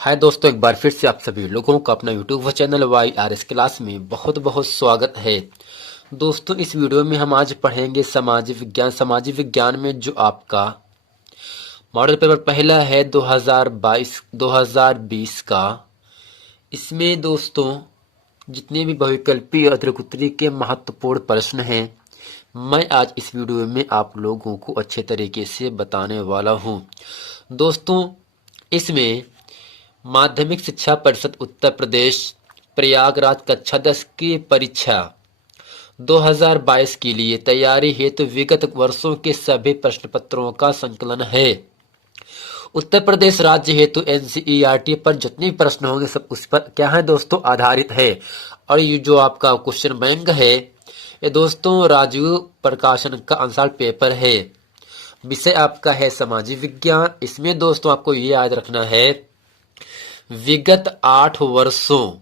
हाय दोस्तों, एक बार फिर से आप सभी लोगों का अपना यूट्यूब चैनल YRS क्लास में बहुत बहुत स्वागत है। दोस्तों, इस वीडियो में हम आज पढ़ेंगे सामाजिक विज्ञान। सामाजिक विज्ञान में जो आपका मॉडल पेपर पहला है 2022-2020 का, इसमें दोस्तों जितने भी बहुविकल्पी और त्रिकोणीय के महत्वपूर्ण प्रश्न हैं, मैं आज इस वीडियो में आप लोगों को अच्छे तरीके से बताने वाला हूं। दोस्तों, इसमें माध्यमिक शिक्षा परिषद उत्तर प्रदेश प्रयागराज कक्षा 10 की परीक्षा 2022 के लिए तैयारी हेतु विगत वर्षों के सभी प्रश्न पत्रों का संकलन है। उत्तर प्रदेश राज्य हेतु NCERT पर जितने प्रश्न होंगे सब उस पर क्या है दोस्तों, आधारित है। और ये जो आपका क्वेश्चन बैंक है, ये दोस्तों राजीव प्रकाशन का अनुसार पेपर है। विषय आपका है सामाजिक विज्ञान। इसमें दोस्तों आपको ये याद रखना है, विगत 8 वर्षों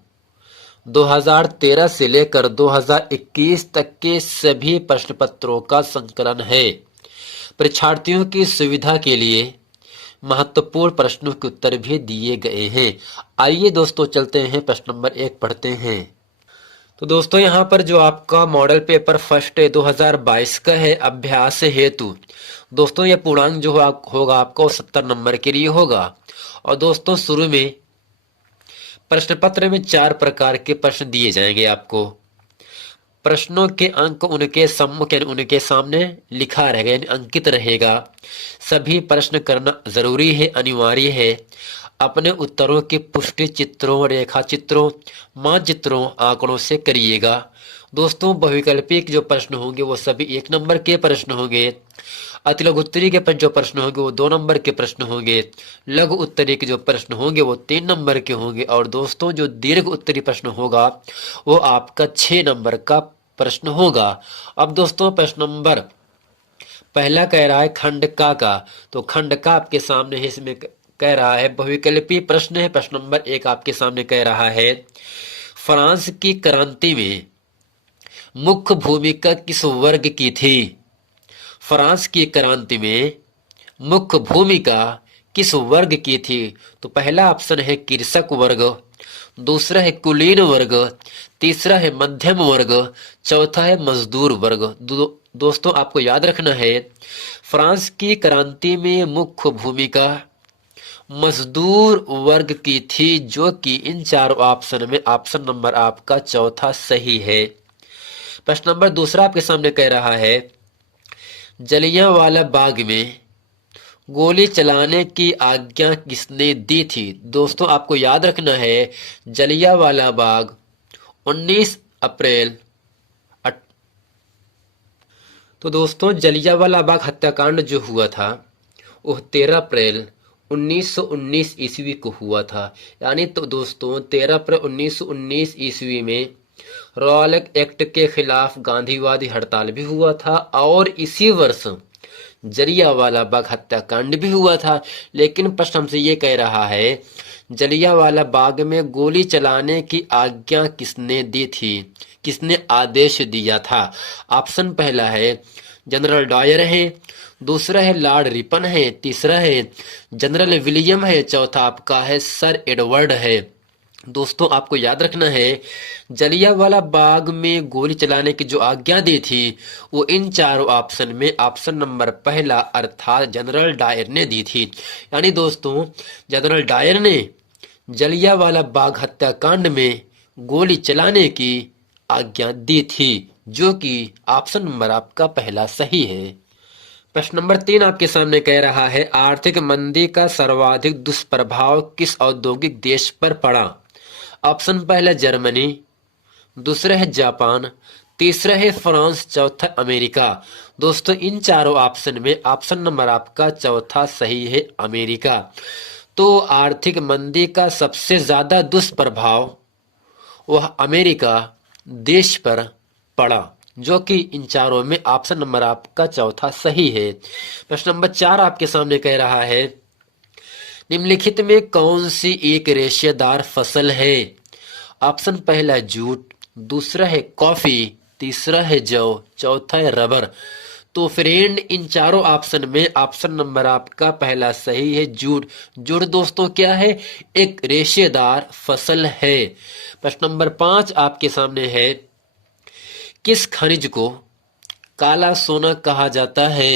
2013 से लेकर 2021 तक के सभी प्रश्न पत्रों का संकलन है। परीक्षार्थियों की सुविधा के लिए महत्वपूर्ण प्रश्नों के उत्तर भी दिए गए हैं। आइए दोस्तों चलते हैं, प्रश्न नंबर 1 पढ़ते हैं। तो दोस्तों यहाँ पर जो आपका मॉडल पेपर फर्स्ट 2022 का है, अभ्यास हेतु दोस्तों यह पूर्णांक जो होगा आपका 70 नंबर के लिए होगा। और दोस्तों शुरू में प्रश्न पत्र में 4 प्रकार के प्रश्न दिए जाएंगे आपको। प्रश्नों के अंक उनके सम्मुख यानी उनके सामने लिखा रहेगा यानी अंकित रहेगा। सभी प्रश्न करना जरूरी है, अनिवार्य है। अपने उत्तरों की पुष्टि चित्रों, रेखा चित्रों, मानचित्रों, आंकड़ों से करिएगा। दोस्तों बहुविकल्पी जो प्रश्न होंगे वो सभी 1 नंबर के प्रश्न होंगे। अति लघु उत्तरी के जो प्रश्न होंगे वो 2 नंबर के प्रश्न होंगे। लघु उत्तरी के जो प्रश्न होंगे वो 3 नंबर के होंगे। और दोस्तों जो दीर्घ उत्तरी प्रश्न होगा वो आपका 6 नंबर का प्रश्न होगा। अब दोस्तों प्रश्न नंबर पहला कह रहा है खंड का। तो खंड का आपके सामने है, इसमें कह रहा है बहुविकल्पी प्रश्न है। प्रश्न नंबर 1 आपके सामने कह रहा है, फ्रांस की क्रांति में मुख्य भूमिका किस वर्ग की थी? फ्रांस की क्रांति में मुख्य भूमिका किस वर्ग की थी? तो पहला ऑप्शन है कृषक वर्ग, दूसरा है कुलीन वर्ग, तीसरा है मध्यम वर्ग, चौथा है मजदूर वर्ग। दोस्तों आपको याद रखना है, फ्रांस की क्रांति में मुख्य भूमिका मजदूर वर्ग की थी, जो कि इन 4 ऑप्शन में ऑप्शन नंबर आपका चौथा सही है। प्रश्न नंबर दूसरा आपके सामने कह रहा है, जलियांवाला बाग में गोली चलाने की आज्ञा किसने दी थी? दोस्तों आपको याद रखना है, जलियांवाला बाग 19 अप्रैल तो दोस्तों जलियांवाला बाग हत्याकांड जो हुआ था वह 13 अप्रैल 1919 ईस्वी को हुआ था। यानी तो दोस्तों 13 अप्रैल 1919 ईस्वी में रॉयल एक्ट के खिलाफ गांधीवादी हड़ताल भी हुआ था और इसी वर्ष जलियांवाला बाग हत्याकांड भी हुआ था। लेकिन प्रश्न हमसे ये कह रहा है, जलियांवाला बाग में गोली चलाने की आज्ञा किसने दी थी, किसने आदेश दिया था? ऑप्शन पहला है जनरल डायर है, दूसरा है लॉर्ड रिपन है, तीसरा है जनरल विलियम है, चौथा आपका है सर एडवर्ड है। दोस्तों आपको याद रखना है, जलियांवाला बाग में गोली चलाने की जो आज्ञा दी थी वो इन 4 ऑप्शन में ऑप्शन नंबर पहला अर्थात जनरल डायर ने दी थी। यानी दोस्तों जनरल डायर ने जलियांवाला बाग हत्याकांड में गोली चलाने की आज्ञा दी थी, जो कि ऑप्शन नंबर आपका पहला सही है। प्रश्न नंबर 3 आपके सामने कह रहा है, आर्थिक मंदी का सर्वाधिक दुष्प्रभाव किस औद्योगिक देश पर पड़ा? ऑप्शन पहला जर्मनी, दूसरा है जापान, तीसरा है फ्रांस, चौथा अमेरिका। दोस्तों इन 4 ऑप्शन में ऑप्शन नंबर आपका चौथा सही है, अमेरिका। तो आर्थिक मंदी का सबसे ज्यादा दुष्प्रभाव वह अमेरिका देश पर पड़ा, जो कि इन 4 में ऑप्शन नंबर आपका चौथा सही है। प्रश्न नंबर 4 आपके सामने कह रहा है, निम्नलिखित में कौन सी एक रेशेदार फसल है? ऑप्शन पहला है जूट, दूसरा है कॉफी, तीसरा है जौ, चौथा है रबर। तो फ्रेंड इन चारों ऑप्शन में ऑप्शन नंबर आपका पहला सही है, जुड़। जुड़ दोस्तों क्या है? एक रेशेदार फसल है। प्रश्न नंबर 5 आपके सामने है, किस खनिज को काला सोना कहा जाता है?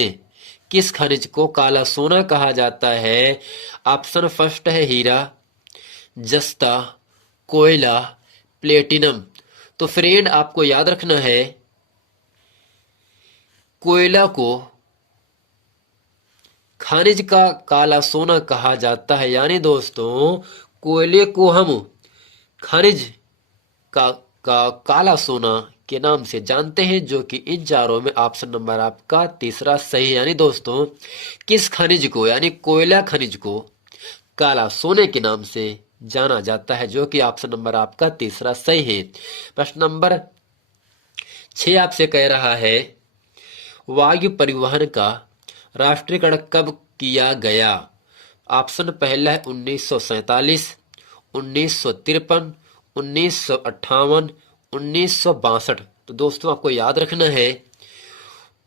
किस खनिज को काला सोना कहा जाता है? ऑप्शन फर्स्ट है हीरा, जस्ता, कोयला, प्लेटिनम। तो फ्रेंड आपको याद रखना है, कोयला को खनिज का काला सोना कहा जाता है, यानी दोस्तों कोयले को हम खनिज का काला सोना के नाम से जानते हैं, जो कि इन चारों में ऑप्शन नंबर आपका तीसरा सही है। यानी दोस्तों किस खनिज को, यानी कोयला खनिज को काला सोने के नाम से जाना जाता है, जो कि ऑप्शन नंबर आपका तीसरा सही है। प्रश्न नंबर 6 आपसे कह रहा है, वायु परिवहन का राष्ट्रीयकरण कब किया गया? ऑप्शन पहला है 1947, 1953, 1958, 1962। तो दोस्तों आपको याद रखना है,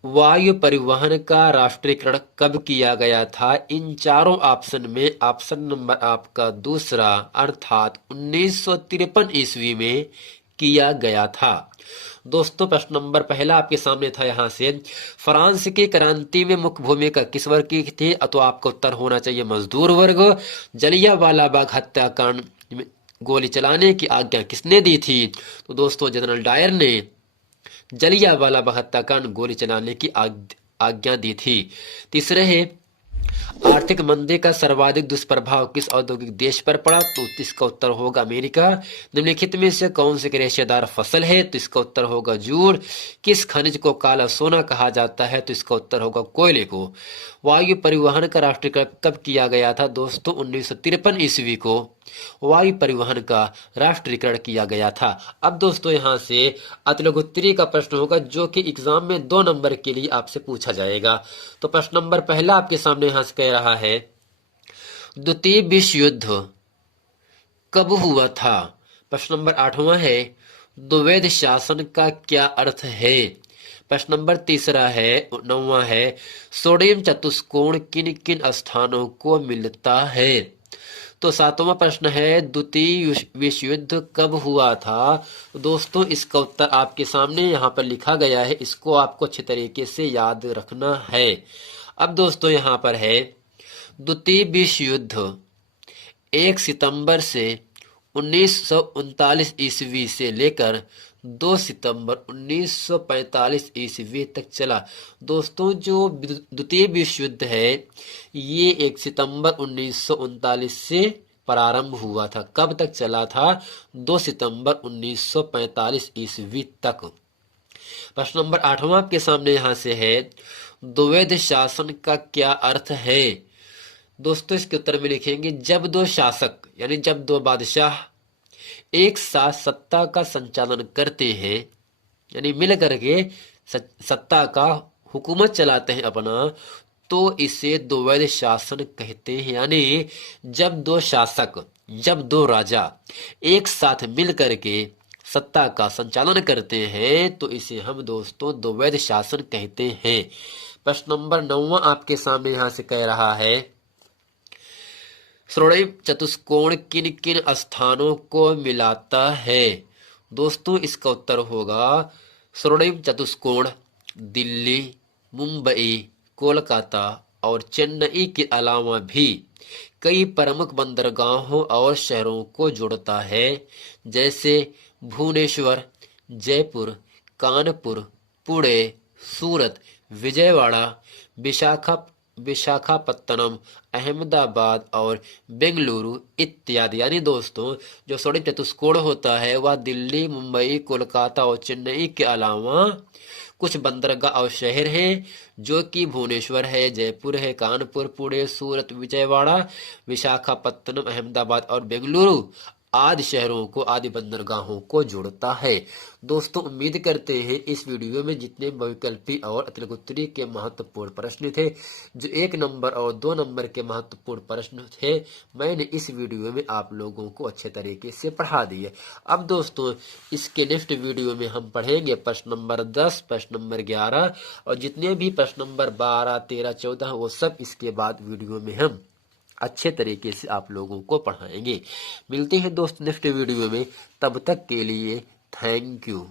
वायु परिवहन का राष्ट्रीयकरण कब किया गया था? इन चारों ऑप्शन में ऑप्शन नंबर आपका दूसरा अर्थात 1953 ईस्वी में किया गया था। दोस्तों प्रश्न नंबर पहला आपके सामने था, यहाँ से फ्रांस की क्रांति में मुख्य भूमिका किस वर्ग की थी? तो आपका उत्तर होना चाहिए मजदूर वर्ग। जलियांवाला बाग हत्याकांड में गोली चलाने की आज्ञा किसने दी थी? तो दोस्तों जनरल डायर ने जलियांवाला बाग हत्याकांड गोली चलाने की आज्ञा दी थी। तीसरे है, आर्थिक मंदी का सर्वाधिक दुष्प्रभाव किस औद्योगिक देश पर पड़ा? तो इसका उत्तर होगा अमेरिका। निम्नलिखित में से कौन सी रेशेदार फसल है? तो इसका उत्तर होगा जूड़। किस खनिज को काला सोना कहा जाता है? तो इसका उत्तर होगा कोयले को। वायु परिवहन का राष्ट्रीयकरण कब किया गया था? दोस्तों 1953 ईस्वी को वायु परिवहन का राष्ट्रीयकरण किया गया था। अब दोस्तों यहाँ से अतिलघुत्तरी का प्रश्न होगा, जो कि एग्जाम में 2 नंबर के लिए आपसे पूछा जाएगा। तो प्रश्न नंबर पहला आपके सामने यहाँ से कह रहा है, द्वितीय विश्व युद्ध कब हुआ था? प्रश्न नंबर 8वां है, द्वैध शासन का क्या अर्थ है? प्रश्न नंबर तीसरा है 9वां है, सोडियम चतुष्कोण किन किन स्थानों को मिलता है? तो 7वां प्रश्न है, द्वितीय विश्व युद्ध कब हुआ था? दोस्तों इसका उत्तर आपके सामने यहाँ पर लिखा गया है, इसको आपको अच्छे तरीके से याद रखना है। अब दोस्तों यहाँ पर है, द्वितीय विश्व युद्ध 1 सितंबर से 1939 ईस्वी से लेकर 2 सितंबर 1945 ईस्वी तक चला। दोस्तों जो द्वितीय विश्व युद्ध है ये 1 सितंबर 1939 से प्रारंभ हुआ था। कब तक चला था? 2 सितंबर 1945 ईस्वी तक। प्रश्न नंबर 8वां आपके सामने यहाँ से है, द्वैध शासन का क्या अर्थ है? दोस्तों इसके उत्तर में लिखेंगे, जब 2 शासक यानी जब 2 बादशाह एक साथ सत्ता का संचालन करते हैं, यानी मिल करके सत्ता का हुकूमत चलाते हैं अपना, तो इसे द्वैध शासन कहते हैं। यानी जब 2 शासक, जब 2 राजा एक साथ मिल करके सत्ता का संचालन करते हैं तो इसे हम दोस्तों द्वैध शासन कहते हैं। प्रश्न नंबर 9वां आपके सामने यहां से कह रहा है, स्वर्णिम चतुष्कोण किन किन स्थानों को मिलाता है? दोस्तों इसका उत्तर होगा, स्वर्णिम चतुष्कोण दिल्ली, मुंबई, कोलकाता और चेन्नई के अलावा भी कई प्रमुख बंदरगाहों और शहरों को जोड़ता है, जैसे भुवनेश्वर, जयपुर, कानपुर, पुणे, सूरत, विजयवाड़ा, विशाखापत्तनम, अहमदाबाद और बेंगलुरु इत्यादि। यानी दोस्तों जो स्वर्णिम चतुष्कोण होता है वह दिल्ली, मुंबई, कोलकाता और चेन्नई के अलावा कुछ बंदरगाह और शहर हैं, जो कि भुवनेश्वर है, जयपुर है, कानपुर, पुणे, सूरत, विजयवाड़ा, विशाखापत्तनम, अहमदाबाद और बेंगलुरु आदि शहरों को, आदि बंदरगाहों को जोड़ता है। दोस्तों, उम्मीद करते हैं इस वीडियो में जितने वैकल्पिक और अतिरिक्तोत्तरी के महत्वपूर्ण प्रश्न थे, जो 1 नंबर और 2 नंबर के महत्वपूर्ण प्रश्न थे, मैंने इस वीडियो में आप लोगों को अच्छे तरीके से पढ़ा दिए। अब दोस्तों, इसके नेक्स्ट वीडियो में हम पढ़ेंगे प्रश्न नंबर 10, प्रश्न नंबर 11 और जितने भी प्रश्न नंबर 12, 13, 14 वो सब इसके बाद वीडियो में हम अच्छे तरीके से आप लोगों को पढ़ाएंगे। मिलते हैं दोस्त नेक्स्ट वीडियो में, तब तक के लिए थैंक यू।